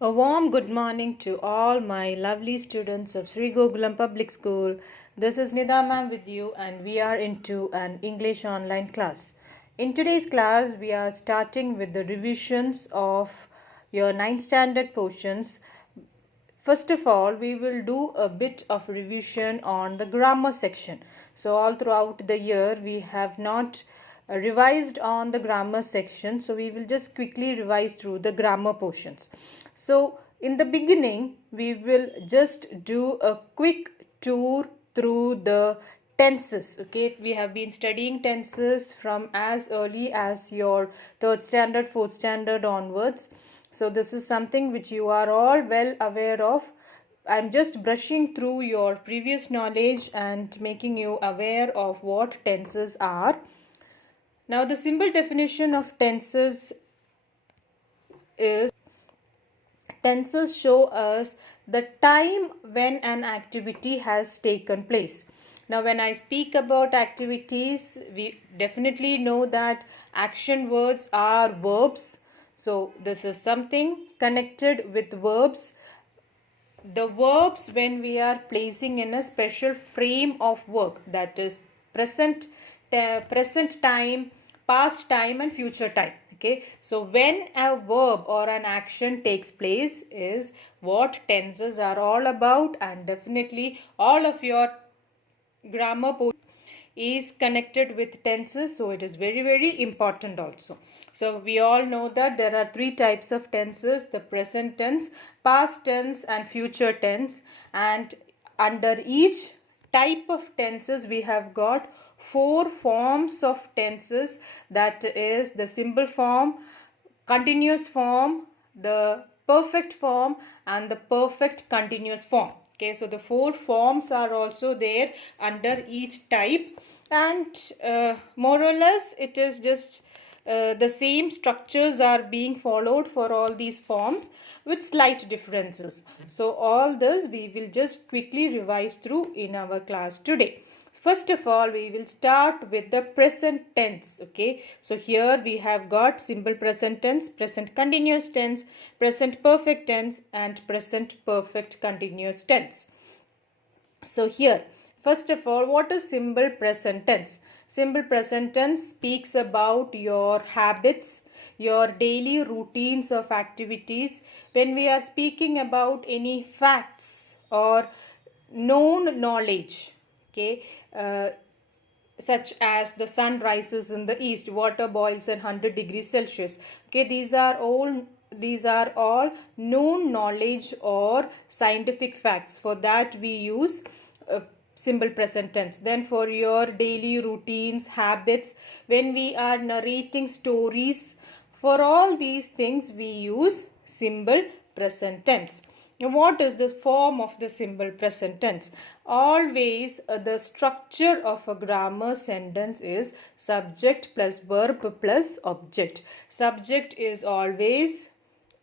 A warm good morning to all my lovely students of Sri Gokulam Public School. This is Nida ma'am with you, and we are into an English online class. In today's class, we are starting with the revisions of your 9th standard portions. First of all, we will do a bit of revision on the grammar section. So all throughout the year, we have not revised on the grammar section. So we will just quickly revise through the grammar portions. So in the beginning, we will just do a quick tour through the tenses. Okay, we have been studying tenses from as early as your 3rd standard, 4th standard onwards. So this is something which you are all well aware of. I'm just brushing through your previous knowledge and making you aware of what tenses are. Now the simple definition of tenses is tenses show us the time when an activity has taken place. Now when I speak about activities, we definitely know that action words are verbs. So this is something connected with verbs. The verbs when we are placing in a special frame of work, that is present time, past time and future time. Okay, so when a verb or an action takes place is what tenses are all about, and definitely all of your grammar is connected with tenses, so it is very important also. So we all know that there are 3 types of tenses: the present tense, past tense and future tense. And under each type of tenses we have got 4 forms of tenses, that is the simple form, continuous form, the perfect form and the perfect continuous form. Okay, so the 4 forms are also there under each type, and more or less it is just the same structures are being followed for all these forms with slight differences. So all this we will just quickly revise through in our class today. First of all, we will start with the present tense. Okay, so here we have got simple present tense, present continuous tense, present perfect tense and present perfect continuous tense. So here, first of all, what is simple present tense? Simple present tense speaks about your habits, your daily routines of activities. When we are speaking about any facts or known knowledge, okay, such as the sun rises in the east, water boils at 100 degrees Celsius. Okay, these are all known knowledge or scientific facts. For that we use simple present tense. Then for your daily routines, habits, when we are narrating stories, for all these things we use simple present tense. Now, what is the form of the simple present tense? Always the structure of a grammar sentence is subject plus verb plus object. Subject is always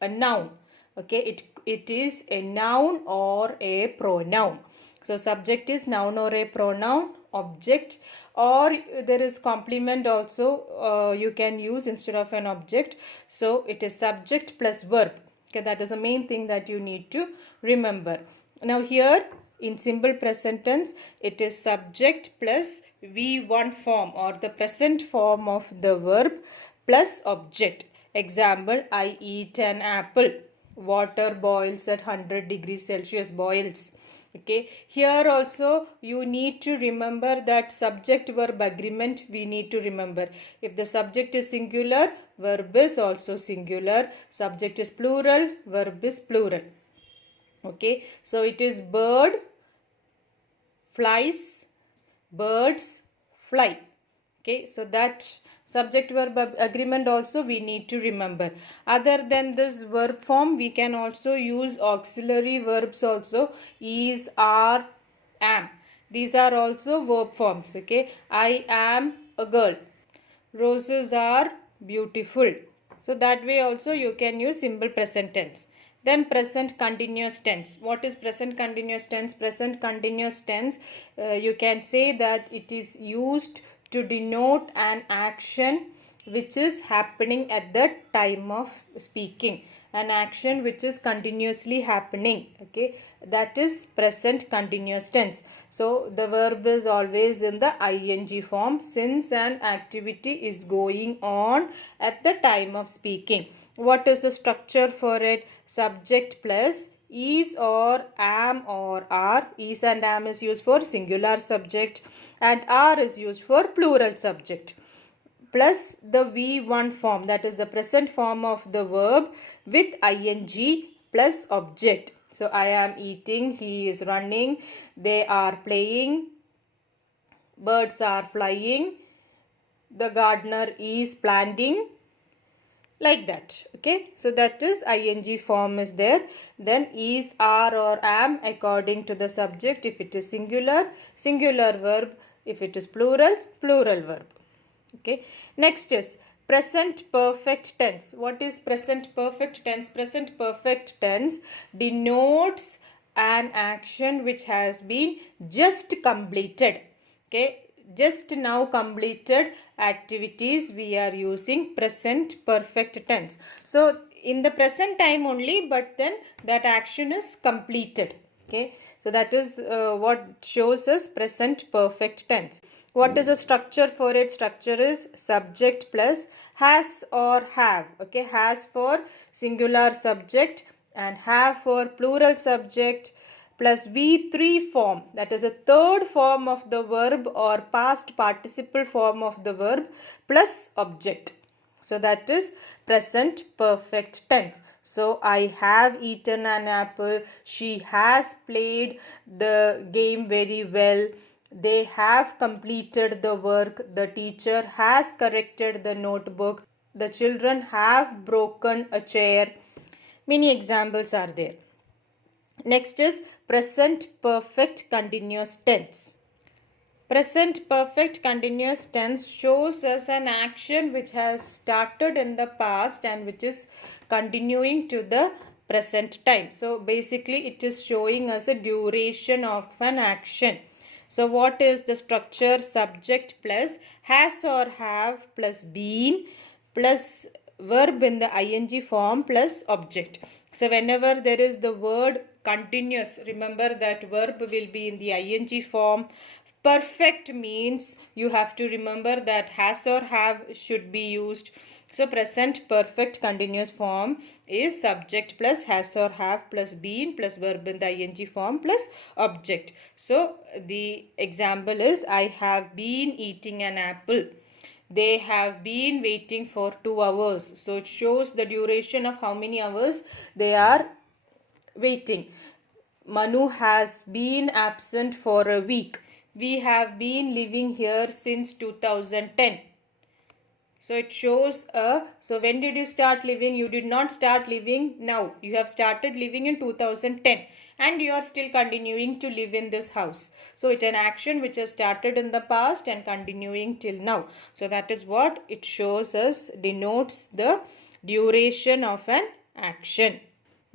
a noun. Okay, it is a noun or a pronoun. So subject is noun or a pronoun, object, or there is complement also you can use instead of an object. So it is subject plus verb. Okay, that is the main thing that you need to remember. Now here in simple present tense, it is subject plus V1 form or the present form of the verb plus object. Example, I eat an apple. Water boils at 100 degrees Celsius, boils. Okay, here also you need to remember that subject verb agreement we need to remember. If the subject is singular, verb is also singular. Subject is plural, verb is plural. Okay, so it is bird flies, birds fly. Okay, so that subject verb agreement also we need to remember. Other than this verb form, we can also use auxiliary verbs also: is, are, am. These are also verb forms. Okay, I am a girl, roses are beautiful. So that way also you can use simple present tense. Then present continuous tense. What is present continuous tense? Present continuous tense, you can say that it is used to denote an action which is happening at the time of speaking, an action which is continuously happening, okay, that is present continuous tense. So the verb is always in the ing form since an activity is going on at the time of speaking. What is the structure for it? Subject plus is or am or are. Is and am is used for singular subject and are is used for plural subject, plus the V1 form, that is the present form of the verb with ing plus object. So I am eating, he is running, they are playing, birds are flying, the gardener is planting, like that. Okay, so that is ing form is there. Then is, are or am according to the subject. If it is singular, singular verb. If it is plural, plural verb. Okay, next is present perfect tense. What is present perfect tense? Present perfect tense denotes an action which has been just completed. Okay, just now completed activities, we are using present perfect tense. So in the present time only, but then that action is completed. Okay, so that is what shows us present perfect tense. What is the structure for it? Structure is subject plus has or have. Okay, has for singular subject and have for plural subject, plus V3 form, that is a third form of the verb or past participle form of the verb, plus object. So that is present perfect tense. So I have eaten an apple, she has played the game very well, they have completed the work, the teacher has corrected the notebook, the children have broken a chair. Many examples are there. Next is present perfect continuous tense. Present perfect continuous tense shows us an action which has started in the past and which is continuing to the present time. So basically it is showing us a duration of an action. So what is the structure? Subject plus has or have plus been plus verb in the ing form plus object. So whenever there is the word continuous, remember that verb will be in the ing form. Perfect means you have to remember that has or have should be used. So present perfect continuous form is subject plus has or have plus been plus verb in the ing form plus object. So the example is I have been eating an apple. They have been waiting for 2 hours. So it shows the duration of how many hours they are waiting. Manu has been absent for a week. We have been living here since 2010. So it shows so when did you start living? You did not start living now. You have started living in 2010 and you are still continuing to live in this house. So it's an action which has started in the past and continuing till now. So that is what it shows us, denotes the duration of an action.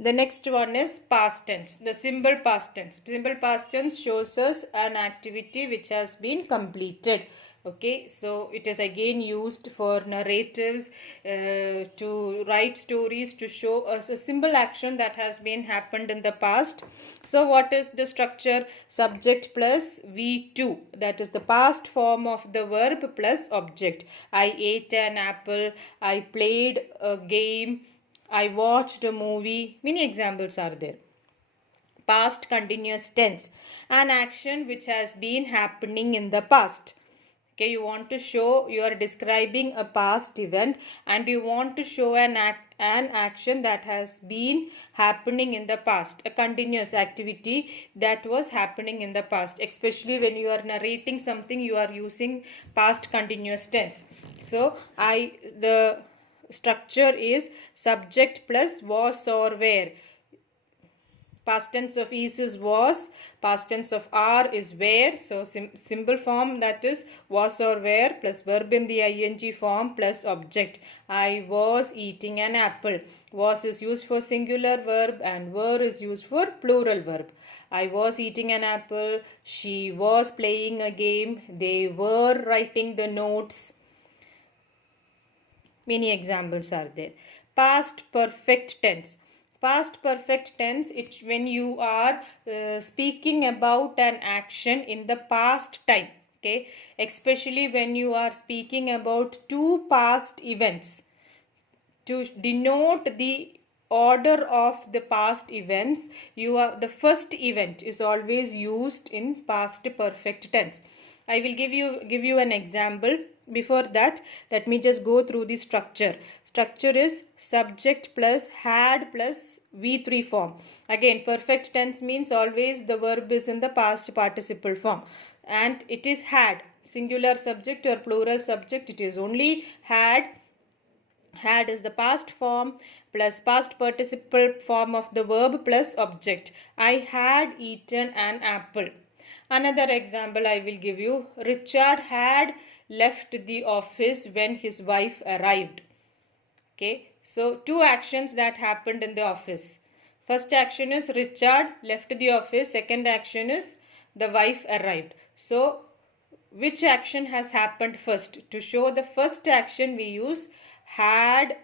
The next one is past tense, the simple past tense. Simple past tense shows us an activity which has been completed. Okay, so it is again used for narratives, to write stories, to show us a simple action that has been happened in the past. So what is the structure? Subject plus V2, that is the past form of the verb plus object. I ate an apple, I played a game, I watched a movie. Many examples are there. Past continuous tense, an action which has been happening in the past. Okay, you want to show, you are describing a past event and you want to show an action that has been happening in the past, a continuous activity that was happening in the past. Especially when you are narrating something, you are using past continuous tense. So the structure is subject plus was or were. Past tense of is was, past tense of are is were. So simple form, that is was or were plus verb in the ing form plus object. I was eating an apple. Was is used for singular verb and were is used for plural verb. I was eating an apple, she was playing a game, they were writing the notes. many examples are there. Past perfect tense. Past perfect tense, it's when you are speaking about an action in the past time. Okay, especially when you are speaking about two past events to denote the order of the past events. The first event is always used in past perfect tense. I will give you an example. Before that, let me just go through the structure. Structure is subject plus had plus V3 form. Again, perfect tense means always the verb is in the past participle form, and it is had, singular subject or plural subject, it is only had. Had is the past form plus past participle form of the verb plus object. I had eaten an apple. Another example I will give you. Richard had left the office when his wife arrived. Okay, so two actions that happened in the office. First action is Richard left the office. Second action is the wife arrived. So which action has happened first? To show the first action, we use had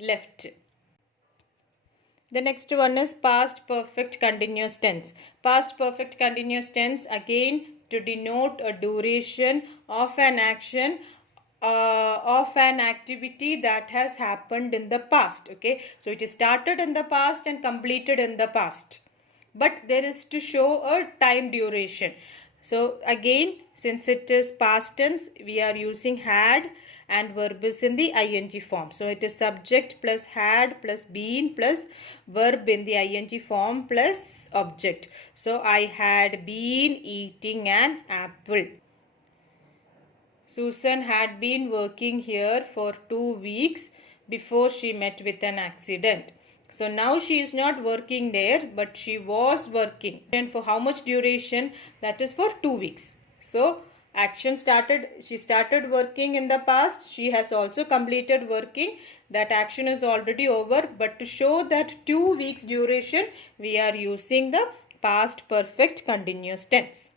left. The next one is past perfect continuous tense. Past perfect continuous tense, again to denote a duration of an action, of an activity that has happened in the past. Okay, so it is started in the past and completed in the past, but there is to show a time duration. So again, since it is past tense, we are using had and verb is in the ing form. So it is subject plus had plus been plus verb in the ing form plus object. So I had been eating an apple. Susan had been working here for 2 weeks before she met with an accident. So now she is not working there, but she was working. And for how much duration? That is for 2 weeks. So action started, she started working in the past. She has also completed working. That action is already over. But to show that 2 weeks duration, we are using the past perfect continuous tense.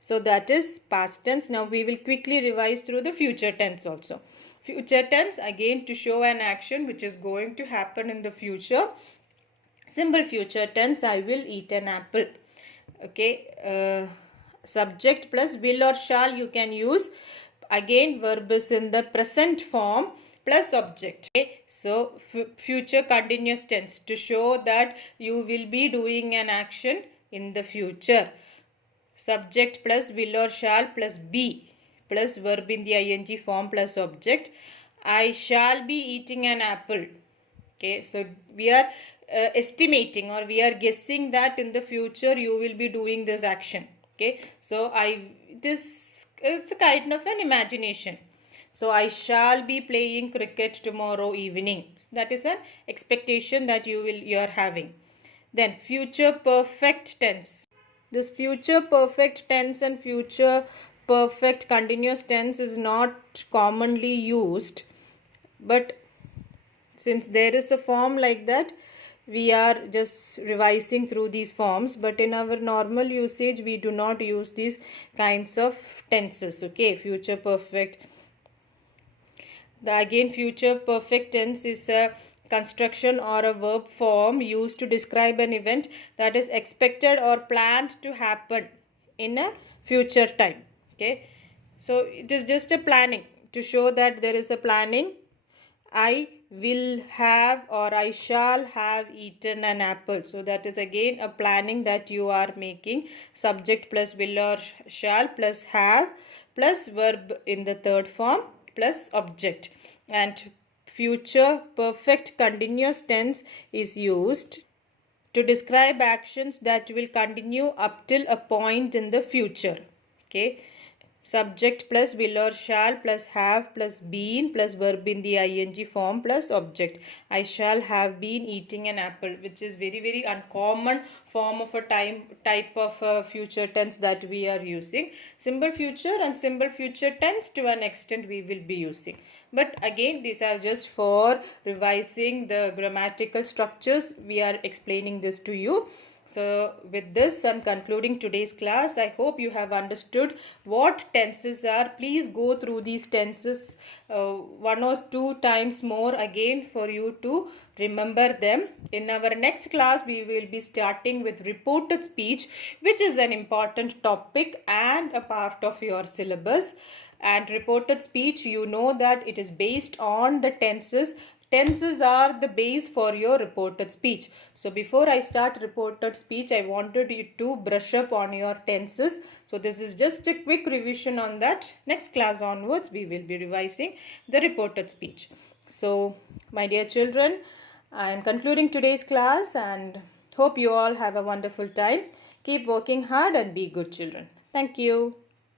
So that is past tense. Now we will quickly revise through the future tense also. Future tense, again to show an action which is going to happen in the future. Simple future tense, I will eat an apple. Okay, subject plus will or shall you can use. Again, verb is in the present form plus object. Okay, so future continuous tense to show that you will be doing an action in the future. Subject plus will or shall plus be plus verb in the ing form plus object. I shall be eating an apple. Okay, so we are estimating or we are guessing that in the future you will be doing this action. Okay, so it's a kind of an imagination. So I shall be playing cricket tomorrow evening. That is an expectation that you are having. Then future perfect tense. This future perfect tense and future perfect continuous tense is not commonly used, but since there is a form like that, we are just revising through these forms. But in our normal usage, we do not use these kinds of tenses. Okay, future perfect. Again, future perfect tense is a construction or a verb form used to describe an event that is expected or planned to happen in a future time. Okay, so it is just a planning to show that there is a planning. I will have or I shall have eaten an apple. So that is again a planning that you are making. Subject plus will or shall plus have plus verb in the third form plus object. And future perfect continuous tense is used to describe actions that will continue up till a point in the future. Okay, subject plus will or shall plus have plus been plus verb in the ing form plus object. I shall have been eating an apple, which is very uncommon form of a type of future tense that we are using. Simple future and simple future tense to an extent we will be using. But again, these are just for revising the grammatical structures. We are explaining this to you. So with this, I'm concluding today's class. I hope you have understood what tenses are. Please go through these tenses one or two times more again for you to remember them. In our next class, we will be starting with reported speech, which is an important topic and a part of your syllabus. And reported speech, you know that it is based on the tenses. Tenses are the base for your reported speech. So before I start reported speech, I wanted you to brush up on your tenses. So this is just a quick revision on that. Next class onwards, we will be revising the reported speech. So my dear children, I am concluding today's class and hope you all have a wonderful time. Keep working hard and be good children. Thank you.